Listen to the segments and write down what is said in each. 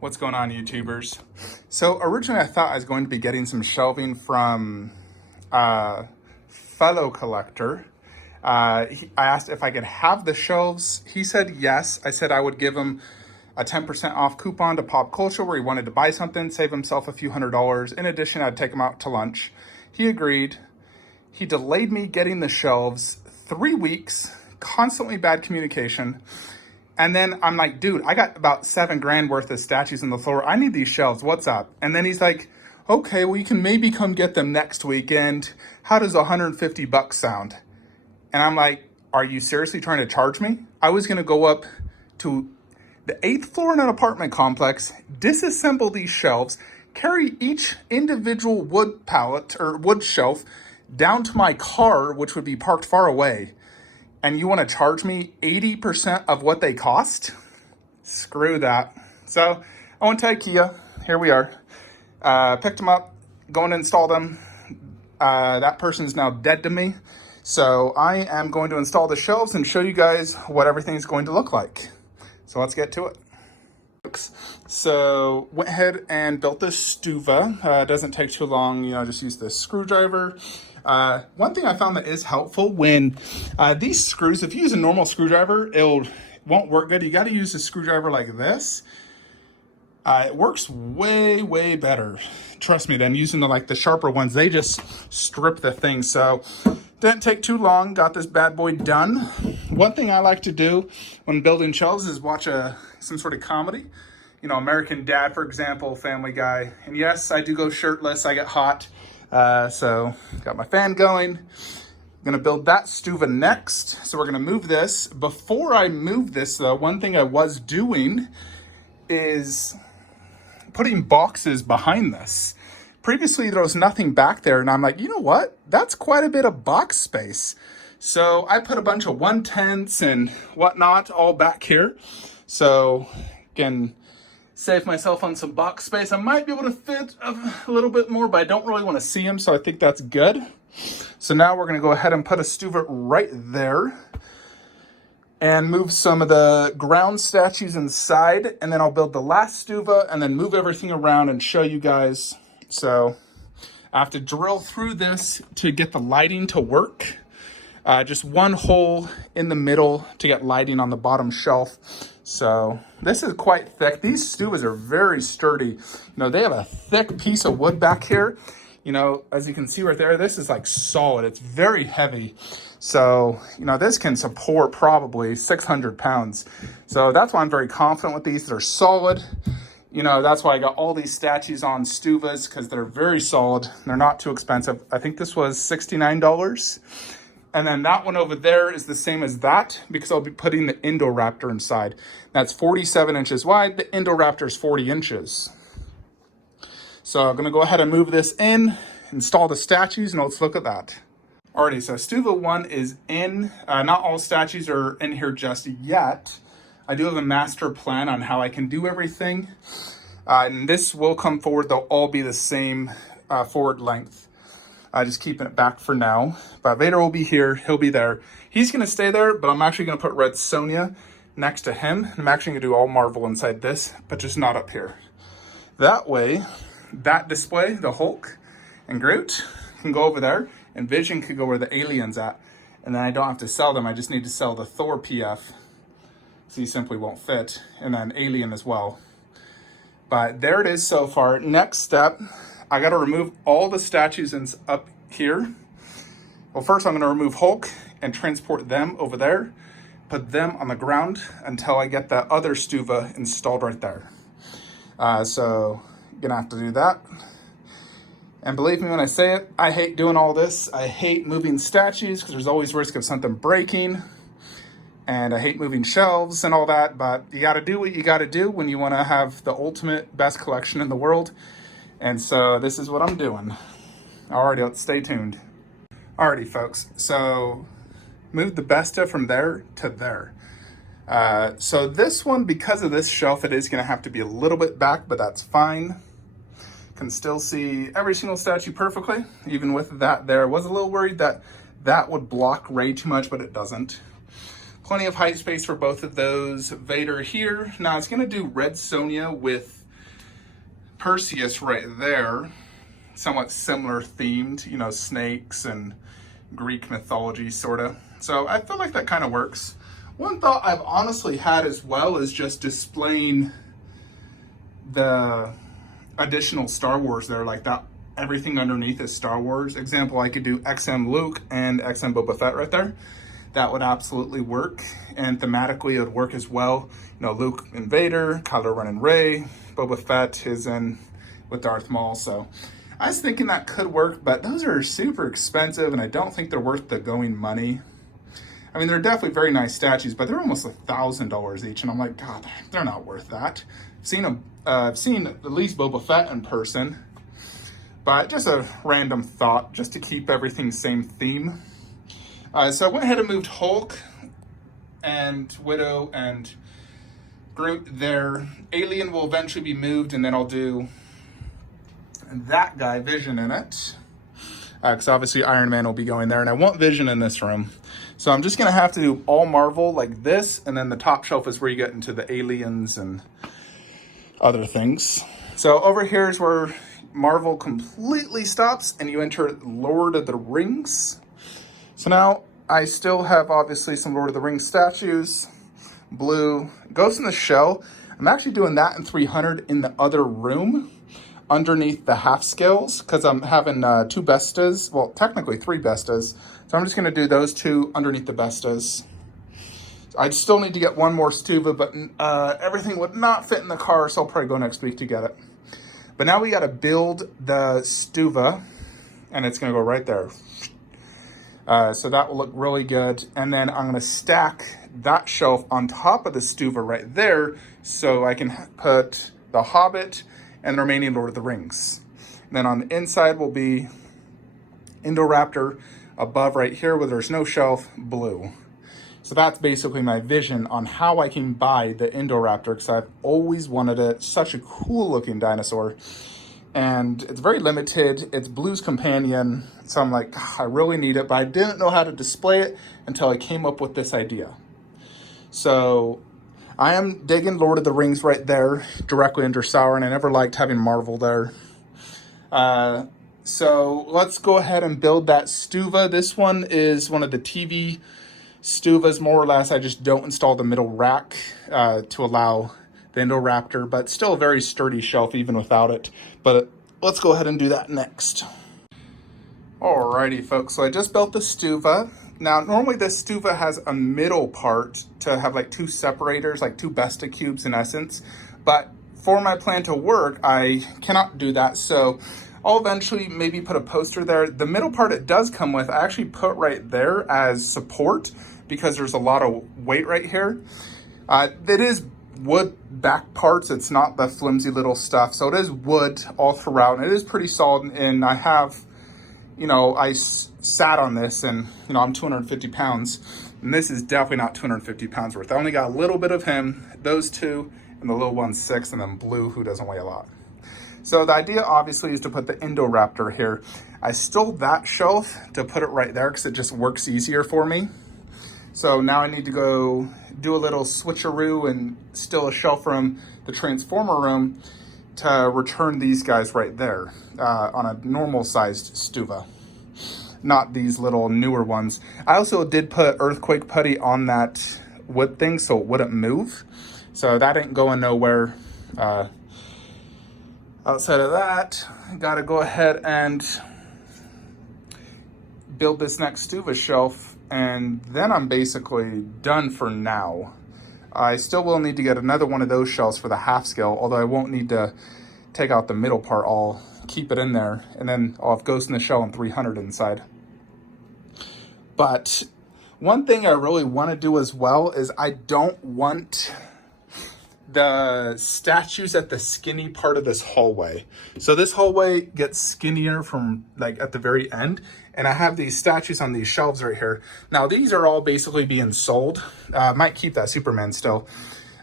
What's going on, YouTubers? So originally I thought I was going to be getting some shelving from a fellow collector. I asked if I could have the shelves. He said yes. I said I would give him a 10% off coupon to Pop Culture where he wanted to buy something, save himself a few $100s. In addition, I'd take him out to lunch. He agreed. He delayed me getting the shelves 3 weeks, constantly bad communication. And then I'm like, dude, I got about $7,000 worth of statues on the floor. I need these shelves. What's up? And then he's like, okay, well, you can maybe come get them next weekend. How does $150 sound? And I'm like, are you seriously trying to charge me? I was going to go up to the 8th floor in an apartment complex, disassemble these shelves, carry each individual wood pallet or wood shelf down to my car, which would be parked far away. And you want to charge me 80% of what they cost? Screw that. So I went to IKEA. Here we are. Picked them up, going to install them. That person's now dead to me. So I am going to install the shelves and show you guys what everything's going to look like. So let's get to it. So went ahead and built this Stuva. It doesn't take too long, just use this screwdriver. One thing I found that is helpful when these screws, if you use a normal screwdriver, won't work good. You got to use a screwdriver like this. It works way better, trust me, than using the sharper ones. They just strip the thing. So didn't take too long, got this bad boy done. One thing I like to do when building shelves is watch some sort of comedy. American Dad, for example, Family Guy. And yes, I do go shirtless, I get hot. So got my fan going. I'm gonna build that Stuva next. So we're gonna move this. Before I move this though, one thing I was doing is putting boxes behind this. Previously there was nothing back there and I'm like, you know what? That's quite a bit of box space. So I put a bunch of 1/10s and whatnot all back here. So again, save myself on some box space. I might be able to fit a little bit more, but I don't really want to see them, so I think that's good. So now we're going to go ahead and put a Stuva right there and move some of the ground statues inside, and then I'll build the last Stuva and then move everything around and show you guys. So I have to drill through this to get the lighting to work. Just one hole in the middle to get lighting on the bottom shelf. So this is quite thick. These Stuvas are very sturdy. They have a thick piece of wood back here. As you can see right there, this is like solid. It's very heavy. So, this can support probably 600 pounds. So that's why I'm very confident with these. They're solid. That's why I got all these statues on Stuvas, because they're very solid. They're not too expensive. I think this was $69. And then that one over there is the same as that because I'll be putting the Indoraptor inside. That's 47 inches wide. The Indoraptor is 40 inches. So I'm gonna go ahead and move this in, install the statues, and let's look at that. Alrighty, so Stuva 1 is in. Not all statues are in here just yet. I do have a master plan on how I can do everything. And this will come forward. They'll all be the same forward length. Just keeping it back for now. But Vader will be here. He'll be there. He's going to stay there, but I'm actually going to put Red Sonja next to him. I'm actually going to do all Marvel inside this, but just not up here. That way, that display, the Hulk and Groot, can go over there, and Vision could go where the alien's at. And then I don't have to sell them. I just need to sell the Thor PF. So he simply won't fit. And then Alien as well. But there it is so far. Next step, I got to remove all the statues up here. Well, first I'm going to remove Hulk and transport them over there, put them on the ground until I get that other Stuva installed right there. So I'm going to have to do that. And believe me when I say it, I hate doing all this. I hate moving statues because there's always risk of something breaking. And I hate moving shelves and all that, but you got to do what you got to do when you want to have the ultimate best collection in the world. And so this is what I'm doing. Alrighty, let's stay tuned. Alrighty, folks. So move the Besta from there to there. So this one, because of this shelf, it is going to have to be a little bit back, but that's fine. Can still see every single statue perfectly, even with that there. I was a little worried that that would block way too much, but it doesn't. Plenty of height space for both of those. Vader here. Now it's going to do Red Sonja with Perseus right there, somewhat similar themed, you know, snakes and Greek mythology sort of. So I feel like that kind of works. One thought I've honestly had as well is just displaying the additional Star Wars there, like that. Everything underneath is Star Wars. Example, I could do XM Luke and XM Boba Fett right there. That would absolutely work, and thematically it would work as well. You know, Luke and Vader, Kylo Ren and Rey, Boba Fett is in with Darth Maul. So I was thinking that could work, but those are super expensive, and I don't think they're worth the going money. I mean, they're definitely very nice statues, but they're almost $1,000 each, and I'm like, God, they're not worth that. I've seen at least Boba Fett in person, but just a random thought, just to keep everything same theme. So I went ahead and moved Hulk and Widow and Groot there. Alien will eventually be moved, and then I'll do that guy, Vision, in it. Because obviously Iron Man will be going there, and I want Vision in this room. So I'm just going to have to do all Marvel like this, and then the top shelf is where you get into the aliens and other things. So over here is where Marvel completely stops, and you enter Lord of the Rings. So now I still have obviously some Lord of the Rings statues. Blue, Ghost in the Shell. I'm actually doing that in 300 in the other room underneath the half scales, because I'm having two Bestas, well, technically three Bestas. So I'm just going to do those two underneath the Bestas. I still need to get one more Stuva, but everything would not fit in the car, so I'll probably go next week to get it. But now we got to build the Stuva, and it's going to go right there. So that will look really good. And then I'm going to stack that shelf on top of the Stuva right there, so I can put the Hobbit and the remaining Lord of the Rings. And then on the inside will be Indoraptor, above right here where there's no shelf, blue. So that's basically my vision on how I can buy the Indoraptor, because I've always wanted it. Such a cool looking dinosaur. And it's very limited. It's Blue's companion. So I'm like, I really need it, but I didn't know how to display it until I came up with this idea. So I am digging Lord of the Rings right there, directly under Sauron. I never liked having Marvel there. So let's go ahead and build that Stuva. This one is one of the TV Stuvas, more or less. I just don't install the middle rack to allow the Indoraptor, but still a very sturdy shelf even without it. But let's go ahead and do that next. Alrighty, folks, so I just built the Stuva. Now, normally this Stuva has a middle part to have like two separators, like two Besta cubes in essence. But for my plan to work, I cannot do that. So I'll eventually maybe put a poster there. The middle part it does come with, I actually put right there as support because there's a lot of weight right here. It is wood back parts. It's not the flimsy little stuff. So it is wood all throughout, and it is pretty solid. And I have, you know, I sat on this, and, you know, I'm 250 pounds, and this is definitely not 250 pounds worth. I only got a little bit of him, those two, and the little one's 6, and then Blue, who doesn't weigh a lot. So the idea obviously is to put the Indoraptor here. I stole that shelf to put it right there because it just works easier for me. So now I need to go do a little switcheroo and steal a shelf from the Transformer room to return these guys right there on a normal sized Stuva, not these little newer ones. I also did put earthquake putty on that wood thing so it wouldn't move. So that ain't going nowhere. Outside of that, gotta go ahead and build this next Stuva shelf, and then I'm basically done for now. I still will need to get another one of those shelves for the half scale, although I won't need to take out the middle part. I'll keep it in there, and then I'll have Ghost in the Shell and 300 inside. But one thing I really want to do as well is I don't want the statues at the skinny part of this hallway. So this hallway gets skinnier from like at the very end, and I have these statues on these shelves right here. Now these are all basically being sold. Might keep that Superman still.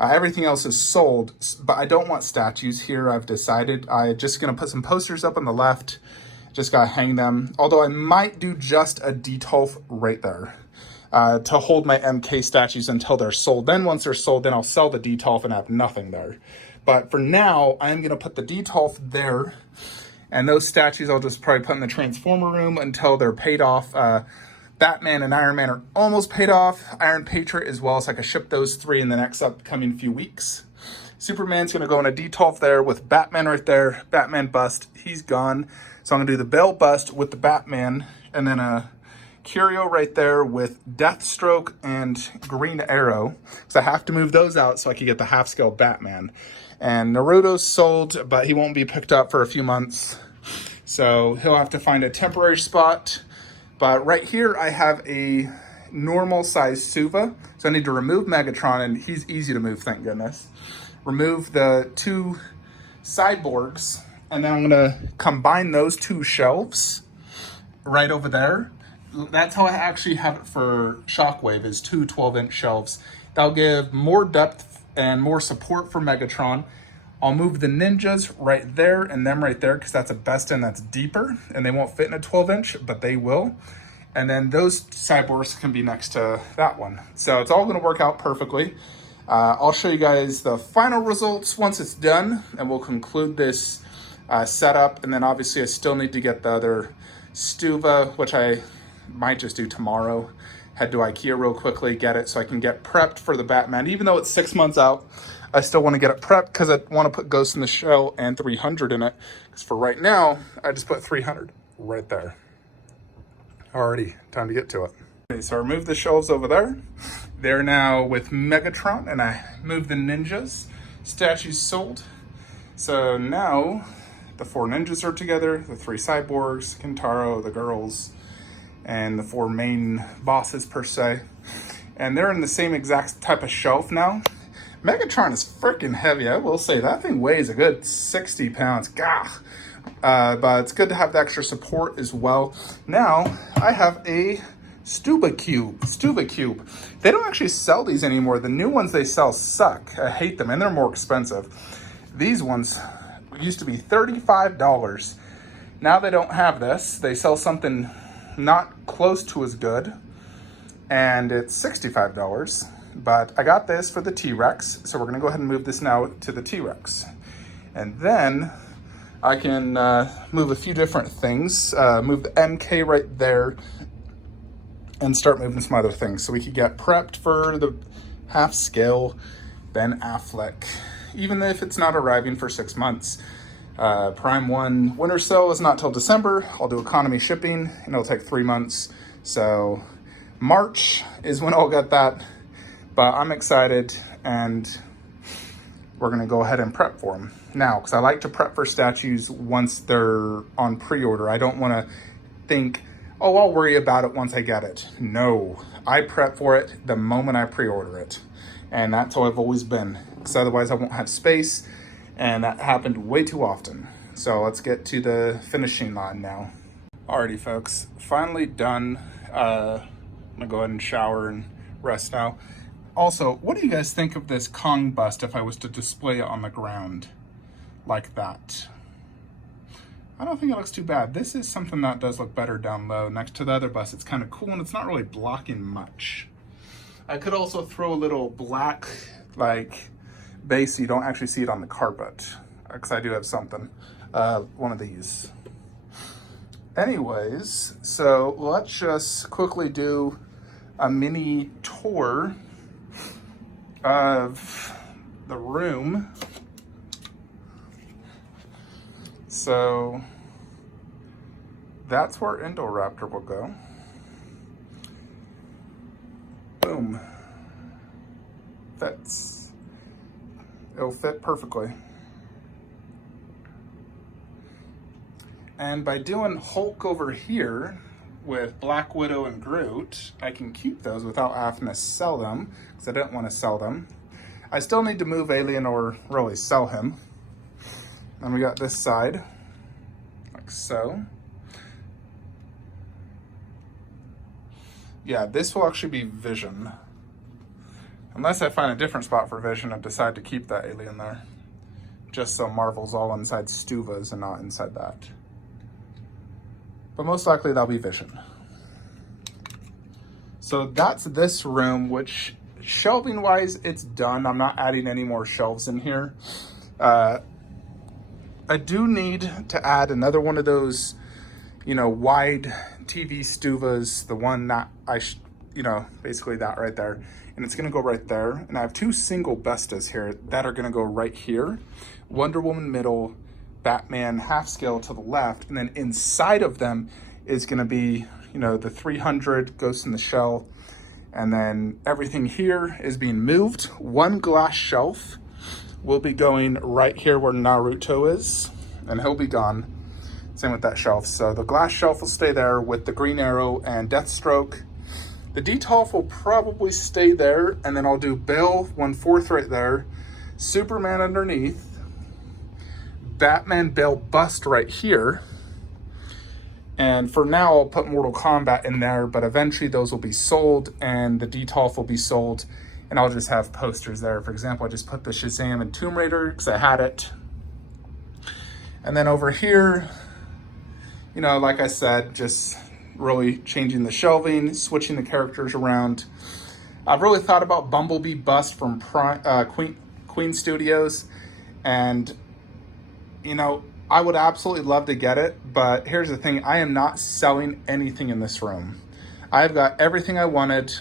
Everything else is sold, but I don't want statues here. I've decided I'm just gonna put some posters up on the left. Just gotta hang them. Although I might do just a Detolf right there. To hold my MK statues until they're sold. Then once they're sold, then I'll sell the Detolf and have nothing there. But for now, I'm going to put the Detolf there. And those statues I'll just probably put in the Transformer room until they're paid off. Batman and Iron Man are almost paid off. Iron Patriot as well, so I can ship those 3 in the next upcoming few weeks. Superman's going to go in a Detolf there with Batman right there. Batman bust, he's gone. So I'm going to do the Bale bust with the Batman, and then a Curio right there with Deathstroke and Green Arrow. So I have to move those out so I can get the half-scale Batman. And Naruto's sold, but he won't be picked up for a few months. So he'll have to find a temporary spot. But right here, I have a normal size Suva. So I need to remove Megatron, and he's easy to move, thank goodness. Remove the 2 cyborgs, and then I'm gonna combine those 2 shelves right over there. That's how I actually have it for Shockwave, is 2 12-inch shelves. That'll give more depth and more support for Megatron. I'll move the Ninjas right there and them right there, because that's a best and that's deeper, and they won't fit in a 12-inch, but they will. And then those cyborgs can be next to that one. So it's all gonna work out perfectly. I'll show you guys the final results once it's done, and we'll conclude this setup. And then obviously I still need to get the other Stuva, which I might just do tomorrow. Head to IKEA real quickly, get it so I can get prepped for the Batman. Even though it's 6 months out, I still want to get it prepped because I want to put Ghost in the Shell and 300 in it. Because for right now, I just put 300 right there. Alrighty, time to get to it. Okay, so I removed the shelves over there. They're now with Megatron, and I moved the Ninjas. Statues sold. So now the 4 Ninjas are together, the 3 cyborgs, Kintaro, the girls, and the 4 main bosses per se. And they're in the same exact type of shelf now. Megatron is freaking heavy, I will say. That thing weighs a good 60 pounds. Gah! But it's good to have the extra support as well. Now, I have a Stuva Cube. They don't actually sell these anymore. The new ones they sell suck. I hate them, and they're more expensive. These ones used to be $35. Now they don't have this. They sell something not close to as good, and it's $65. But I got this for the T-Rex, so we're gonna go ahead and move this now to the T-Rex. And then I can move a few different things. Move the MK right there and start moving some other things. So we could get prepped for the half scale Ben Affleck, even if it's not arriving for 6 months. Prime 1 winter sale is not till December. I'll do economy shipping, and it'll take 3 months. So March is when I'll get that. But I'm excited, and we're gonna go ahead and prep for them now, because I like to prep for statues once they're on pre-order. I don't wanna think, oh, I'll worry about it once I get it. No, I prep for it the moment I pre-order it. And that's how I've always been, because otherwise I won't have space, and that happened way too often. So let's get to the finishing line now. Alrighty folks, finally done. I'm gonna go ahead and shower and rest now. Also, what do you guys think of this Kong bust if I was to display it on the ground like that? I don't think it looks too bad. This is something that does look better down low. Next to the other bust, it's kind of cool, and it's not really blocking much. I could also throw a little black, like, base so you don't actually see it on the carpet, because I do have something, one of these. Anyways, so let's just quickly do a mini tour of the room. So that's where Indoraptor will go. Boom. Fits. It'll fit perfectly. And by doing Hulk over here with Black Widow and Groot, I can keep those without having to sell them, because I didn't want to sell them. I still need to move Alien or really sell him. Then we got this side, like so. Yeah, this will actually be Vision. Unless I find a different spot for Vision and decide to keep that Alien there. Just so Marvel's all inside Stuvas and not inside that. But most likely that'll be Vision. So that's this room, which shelving wise, it's done. I'm not adding any more shelves in here. I do need to add another one of those, wide TV Stuvas, the one that basically that right there. And it's gonna go right there. And I have two single Bestas here that are gonna go right here. Wonder Woman middle, Batman half scale to the left. And then inside of them is gonna be, the 300 Ghost in the Shell. And then everything here is being moved. One glass shelf will be going right here where Naruto is, and he'll be gone. Same with that shelf. So the glass shelf will stay there with the Green Arrow and Deathstroke. The Detolf will probably stay there, and then I'll do Bale 1/4 right there, Superman underneath, Batman Bale bust right here. And for now, I'll put Mortal Kombat in there, but eventually those will be sold and the Detolf will be sold, and I'll just have posters there. For example, I just put the Shazam and Tomb Raider because I had it. And then over here, like I said, just really changing the shelving, switching the characters around. I've really thought about Bumblebee bust from Queen Studios, and I would absolutely love to get it, but here's the thing, I am not selling anything in this room. I've got everything I wanted.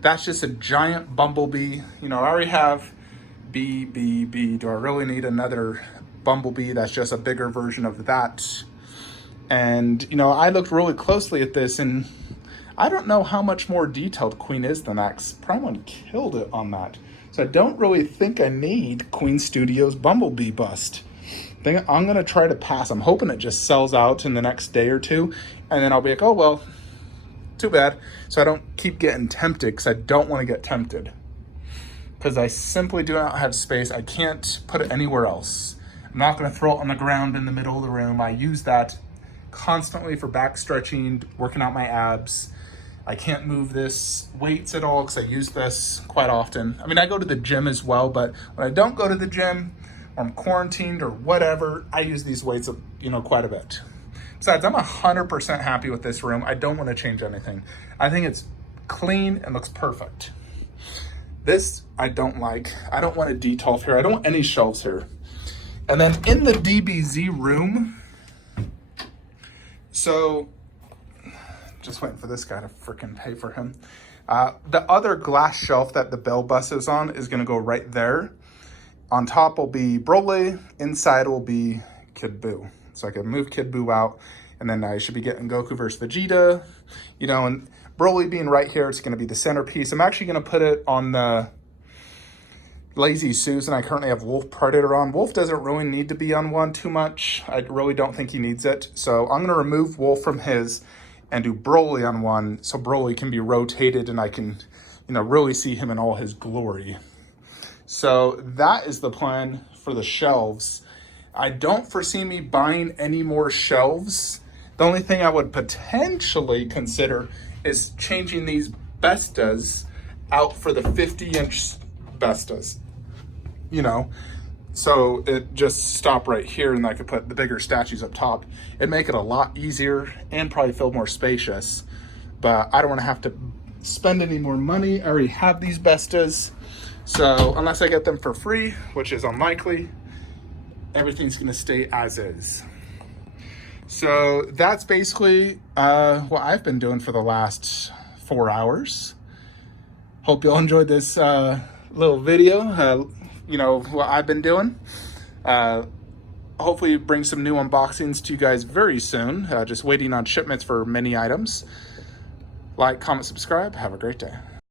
That's just a giant Bumblebee. I already have B. Do I really need another Bumblebee that's just a bigger version of that? And, I looked really closely at this, and I don't know how much more detailed Queen is than that. Primeone killed it on that. So I don't really think I need Queen Studios Bumblebee bust. I'm going to try to pass. I'm hoping it just sells out in the next day or two, and then I'll be like, oh, well, too bad. So I don't keep getting tempted, because I don't want to get tempted. Because I simply do not have space. I can't put it anywhere else. I'm not going to throw it on the ground in the middle of the room. I use that constantly for back stretching, working out my abs. I can't move this weights at all because I use this quite often. I mean, I go to the gym as well, but when I don't go to the gym, or I'm quarantined or whatever, I use these weights, quite a bit. Besides, I'm 100% happy with this room. I don't want to change anything. I think it's clean and looks perfect. This, I don't like. I don't want a Detolf here. I don't want any shelves here. And then in the DBZ room, so just waiting for this guy to freaking pay for him. The other glass shelf that the Bell bus is on is going to go right there. On top will be Broly. Inside will be Kid Buu. So I can move Kid Buu out, and then I should be getting Goku versus Vegeta. And Broly being right here, it's going to be the centerpiece. I'm actually going to put it on the Lazy Susan. I currently have Wolf Predator on. Wolf doesn't really need to be on one too much. I really don't think he needs it. So I'm going to remove Wolf from his and do Broly on one, so Broly can be rotated and I can, really see him in all his glory. So that is the plan for the shelves. I don't foresee me buying any more shelves. The only thing I would potentially consider is changing these Bestas out for the 50-inch Bestas. So it just stop right here, and I could put the bigger statues up top. It'd make it a lot easier and probably feel more spacious, but I don't want to have to spend any more money. I already have these Bestas, so unless I get them for free, which is unlikely, everything's going to stay as is. So that's basically what I've been doing for the last 4 hours. Hope y'all enjoyed this little video, what I've been doing. Hopefully bring some new unboxings to you guys very soon. Just waiting on shipments for many items. Like, comment, subscribe. Have a great day.